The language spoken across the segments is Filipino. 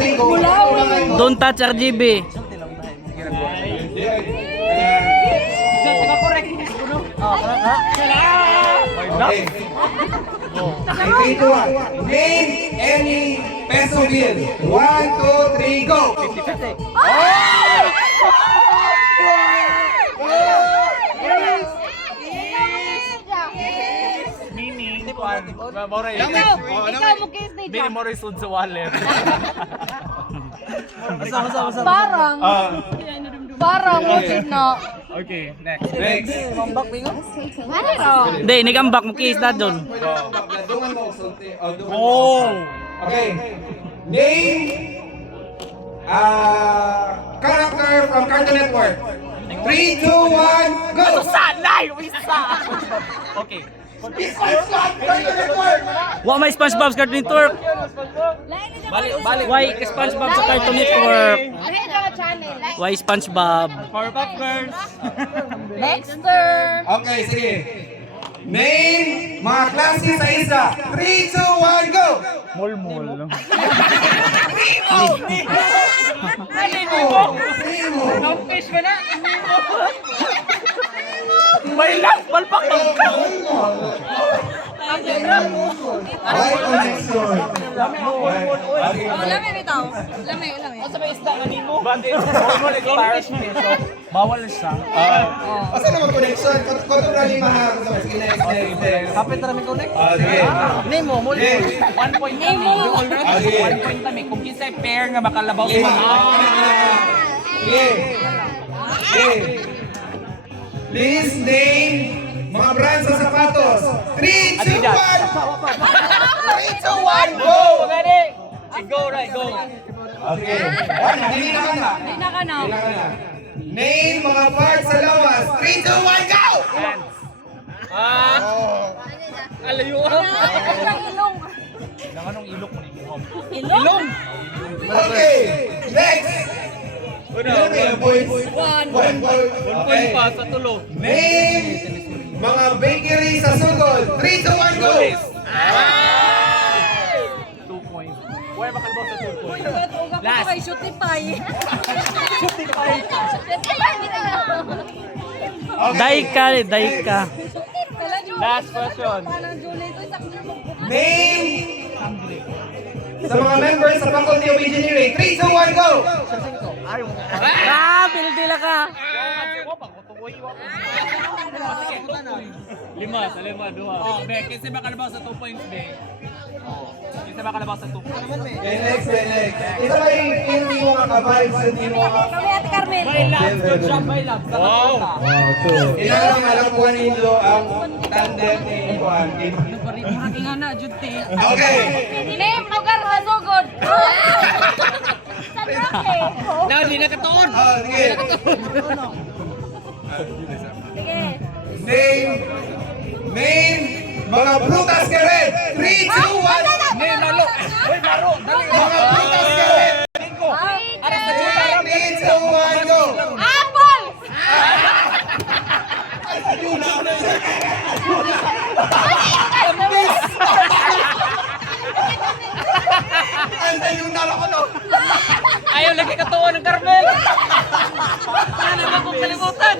3, go. Don't touch RGB. Okay. 3, 2, 1. Name any peso bill. 1, 2, 3, go. Ikaw mo kiss ni Jack. More isod sa wallet. Parang worth na. Okay, next. Next. Ano ro? Hindi, nigambak mo kiss na doon. Dungan mo, sulti. Oh! Okay. Name character from Cartoon Network. 3, 2, 1, go! Sanay! Isa! Okay. Cartoon Network! Wa may SpongeBob sa Cartoon Network. Balik. Why SpongeBob sa Cartoon Network? Ay, ito ang channel. Why SpongeBob? Powerpuff Girls. Next term. Okay, sige. Name mga klase sa isa. 3, 2, 1, go! Mulmul. Nemo! Fish ba na? May lang! Palpak ba? Right on next one. Lami bitaw. Lami. Sa may isda na nimo? Bandit. Mulmul expires na yun. So, bawal siya. Asa naman connection? Koto na lima ha. Sige, next. Kapit na namin connect. Sige. Nemo, mulmul. Sige. 1 point kami. Yung already 1 point kami. Kung kinsay pair nga makalabaw sa mga. Sige. Sige. Please name mga brand sa sapatos. 3, 2, 1! 3, 2, 1, go! Ready? Go, right, go. Okay. Hindi na ka na. Hindi na ka na. Hindi na ka na. Name mga parts sa lawas. 3, 2, 1, go! Alayo. Ilong. Nang anong ilok mo nito? Ilong? Okay. Next. Ilan boys? 1 point. Okay. Sa tulo. Name mga bakery sa sugod. 3, 2, 1, go! 2 points. Why makalabaw sa 2 points? Last. Okay, shootipay. Shootipay. Daika, daika. Last question. Name sa mga members sa Faculty of Engineering. 3, 2, 1, go! Pildila ka. Lima, 2. Oh, Be, kasi makalabaw sa 2 points, Be. Kasi makalabaw sa 2 points. Next. Ito ba yung hindi mo ka-vibes, hindi mo ka... Kami Ate Carmen. Good job, my love. Wow! Ilan ang alam ko ninyo ang tandem ni Juan. Makinga na, Juti. Okay. Name lugar sa sugod. Sa traffic. Na, di na katuon. Sige. Sige. Name mga prutas ka rin. 3, 2, 1. Ne, malo. Uy, maro. Dali. Mga prutas ka rin. Ara sa juta. 3, 2, 1, go. Apple! Andan yung nalo ko, no? Ayaw lagi katuon ng Carmel. Ano ba kung kalimutan?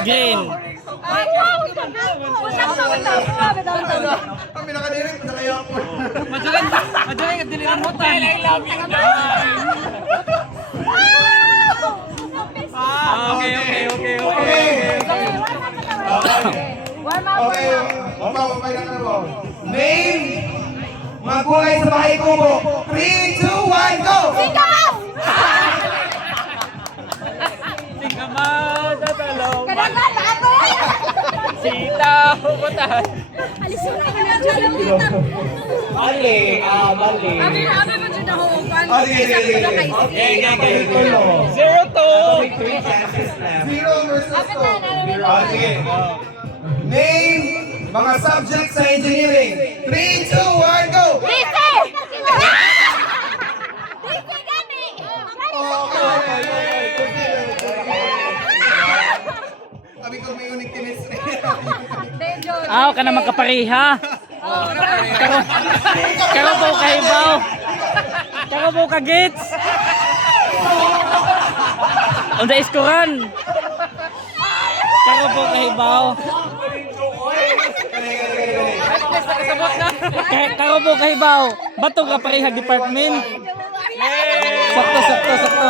Green. Ay, wow! Kami nakadirin sa kayo ako. Majugan ka diliran mo tayo. I love you. Okay. Okay, okay na po. Name mga gulay sa bahay kubo. 3, 2, 1, go! Sikaw! Tingkamada talong. Kanaman, ako! Sitaw, butas. Alisun ka na dyan. Mali. Abi mo dyan ako. Sige. Okay. 0-2. 3 chances left. 0 versus 2. Sige. Name mga subjects sa engineering. 3, 2, 1, go! Lise! Lise gani! Sabi ko may unique chemistry. Aw, ka na magkapariha. Oh, Karabaw kahibaw. Karabaw ka gits. Unda iskuran. Karabaw kahibaw. Karabaw kahibaw. Bato ka parehag department. Sakto.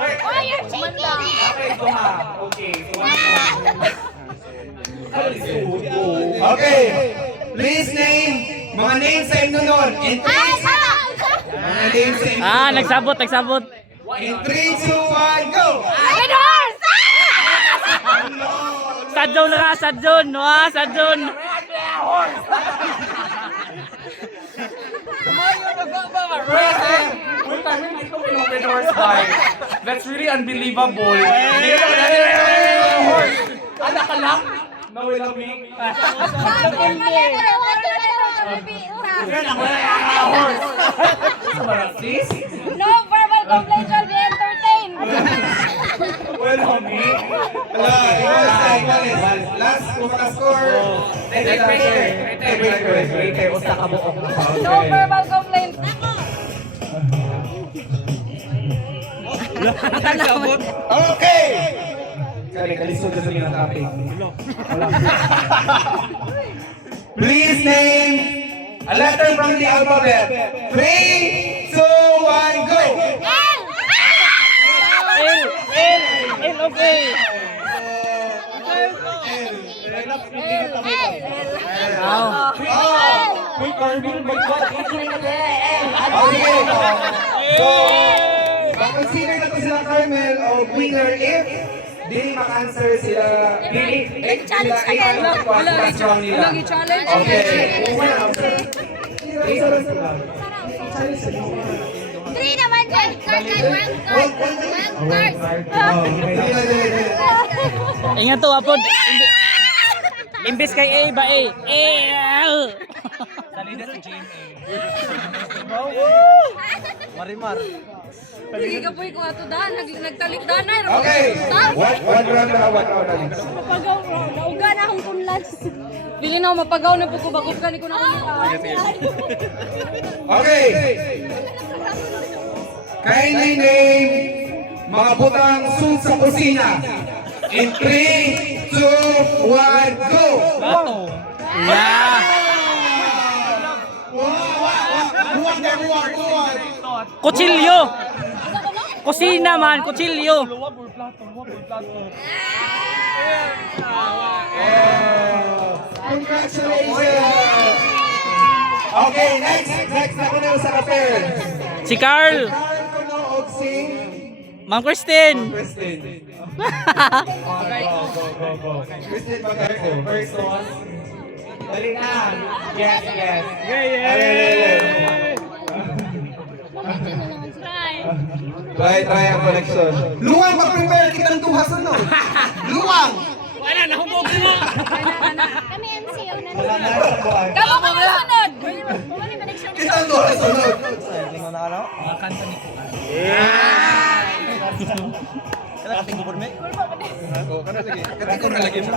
Oh, you're cheating! Okay. Please name mga names sa himno nun. In Ay, 3, mga names sa himno nun. Nagsabot. In 3, 2, 1, go! Red horse! Sadjon na sadjon. Sadjon. That's really unbelievable. Anak ka lang? No, we love me. No verbal complaint shall be entertained. Well, homie. Last, kung maka-score. No verbal complaint. Okay! Kalisod ka sa mga topic. Please name a letter from the alphabet. 3, 2, 1, go! Okay. So, consider na to sila Carmel o winner if di maka-answer sila. Challenge again. Lagi challenge. Okay. Three naman dyan. Card like one card. Ingat to apod. Imbes kay A ba A? Salida sa GMA. Hindi ka po ko ato daan. Nagtalik daan na. Okay. One round na. Mapagaw. Nauga na akong kunlan. Pili na ako mapagaw na po ko. Bagod ka ni ko na Okay. Kindly name mga butang suit sa kusina. In 3, 2, 1, go! Yeah. Kutsilyo. Kusina man, kutsilyo. Congratulations! Okay, next na ko na sa ka-pair. Si Carl. Ma'am Christine. Christine. Christine Magarco. First one. Dali na. Yes. Try ang connection. Luwang, mag-prepare kitang tuhas ano. Luwang! Wala na humog mo. Kami MCO na. Wala na sa buwan. Kamu ka sunod. Kitang tuhas ano. Mga kanta ni Kuan. Kating ko na lagi mo.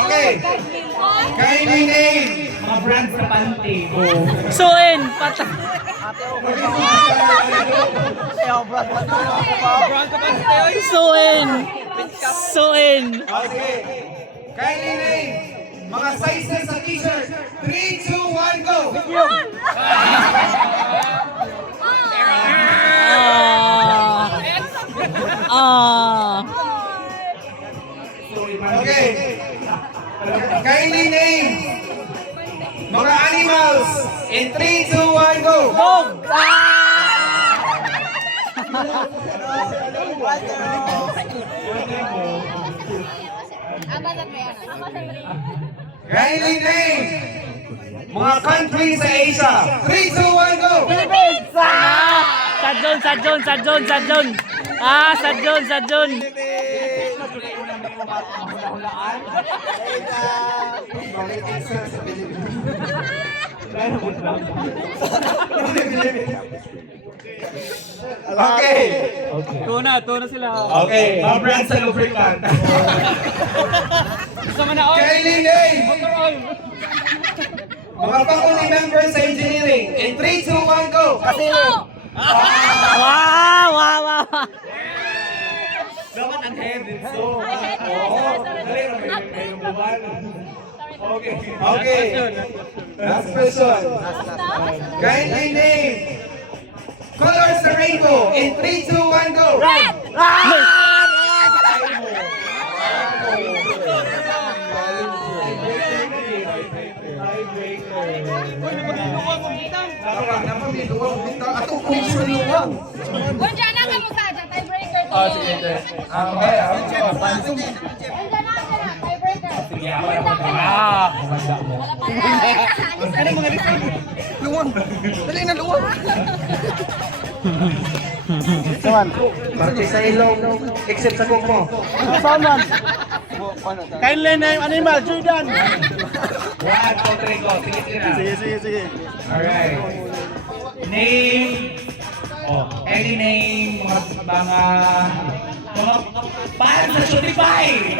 Okay. Kindly name Mga brands sa panty. Suin. Pata. Suin. Okay. Kindly name mga sizes sa t-shirt. 3, 2, 1, go! Okay. Kindly name mga animals. In 3, 2, 1, go! Kindly name mga country sa Asia. 3, 2, 1, go! Sadjon. Sadjon. Okay. Tuna sila. Okay. Mga brand sa lubricant. Gusto mo na oil? Kylie name. Motor oil. Mga faculty members sa engineering. In 3, 2, 1, go. Wow, wow, wow. Dapat ang head. So, okay. Okay. Last question. Kindly name colors the rainbow. In 3, 2, 1, go. Red! Bunja na ka mo sa dyan, tiebreaker to. Sige. Okay. Bunja na, tiebreaker. Wala pa Parte sa ilong, except sa kuko. Kindly name animal, Jordan. 1, 2, 3, go. Sige. Alright. Name. Any name. Mga fans sa Shopify.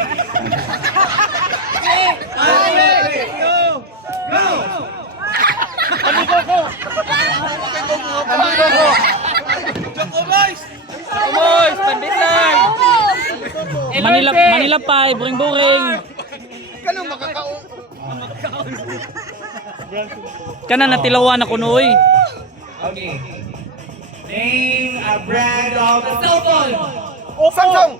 Go. Boys, pandesal. Manila Pie, buring-buring. Kana natilawan ako noy. Okay. Name a brand of cell phone. Samsung.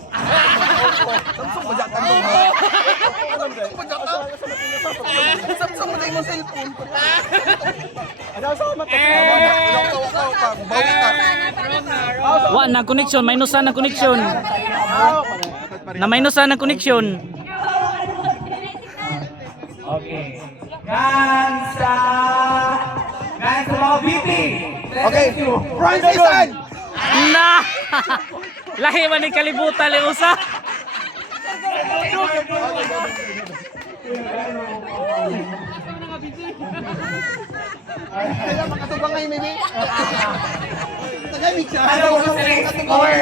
Samsung mo na yung cellphone. Wa na connection, minusan na connection. Na minusan na connection. Okay. Gansa mga beauty. Okay. Francis San. Na. Lahi man ni kalibutan li usa. Kaya makatubang ngayon, maybe. Tagamit siya. Ano ko sa next score?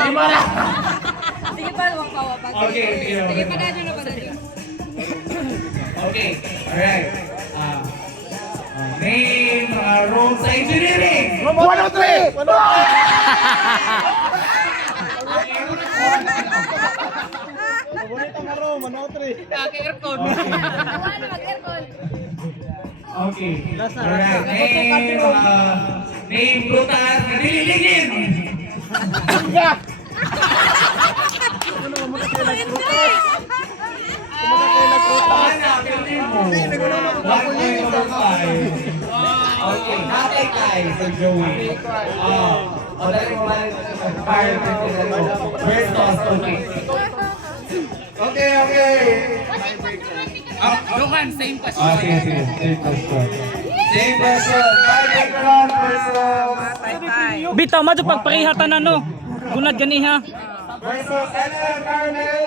Lima na. Sige pa, wag pa, wag pa. Okay. Sige pa na dyan. Okay. Alright. Name room sa engineering. 103. Paborito nga room, 103. Kaki-aircon. Mag-aircon. Okay. Alright. Name prutas na nililigin. Okay, natay tayo sa Joey. O dali mo man fire Where's the okay. Okay. Johan, same question. Sige. Same person. Tiebreaker versus Bitaw madto pagparihatan ano. Gunad ganiha. versus Ellen Carmel.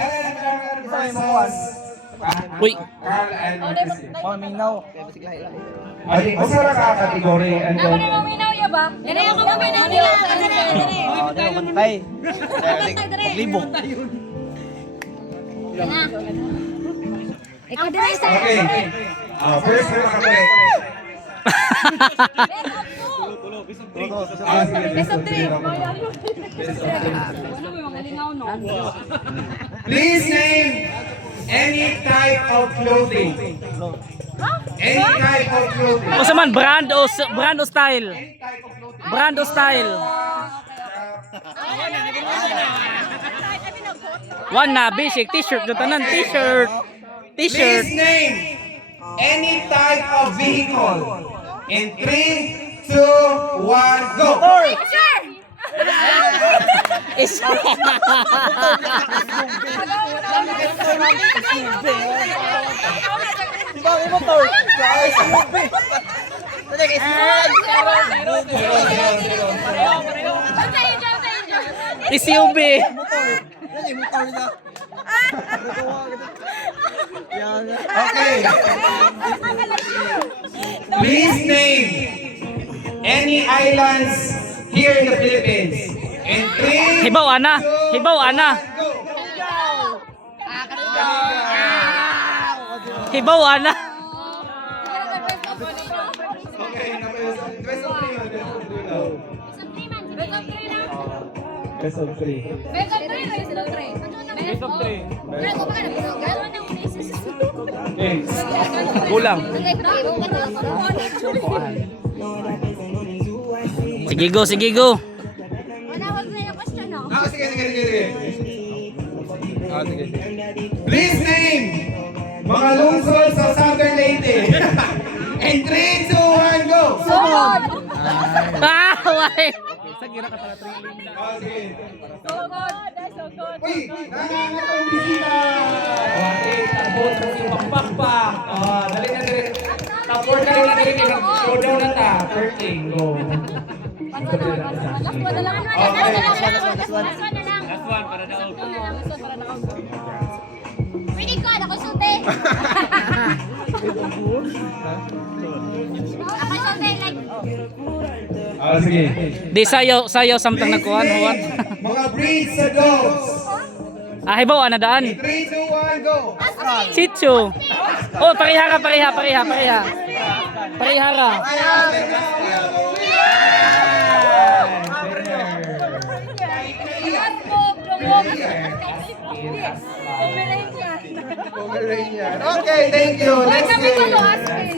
Ellen Carmel versus Uy. Carl and Chrissy. Minaw. Ay, kung saan ka kategory? Ako na maminaw ya ba? Yan ay ako maminaw nila. Libo. Ikaw din ay Okay. First na correct. Best of three. Ano mo yung mga lingaw, no? Please name any type of clothing. Any type of clothing. O sa man brand o style. Brand o style. One na basic t-shirt do tanan t-shirt. Please name any type of vehicle. In 3, 2, 1, go! Picture! Is Diba, may motor? Guys, SUV. SUV. Yan yung motor niya. Okay. Please name any many islands here in the Philippines? In 3, Hibaw ana. Hibaw ana. go! Hibaw ana. Okay, best of 3. Best of 3. Okay. Kulang. Sige go, sige go. Ah, sige. Please name mga lungsod sa Southern Leyte. In 3, 2, 1, go! Ah, why? Ah, sige. Uy, nangangatong bisita! Okay, tapos sa si Pakpakpak. Dali na. Tapos na rin natin yung showdown na ta. First thing, go. Last one para daw. Pwede ko, ako sute. Ako sute, like, Ah, sige. Di sayaw samtang nagkuhan, what? Mga breeds sa dogs. Ah, hibaw ana daan. 3, 2, 1, go! Chicho. Oh, parihara. Parihara. Okay, thank you. Next Kami game. ko, Aspen.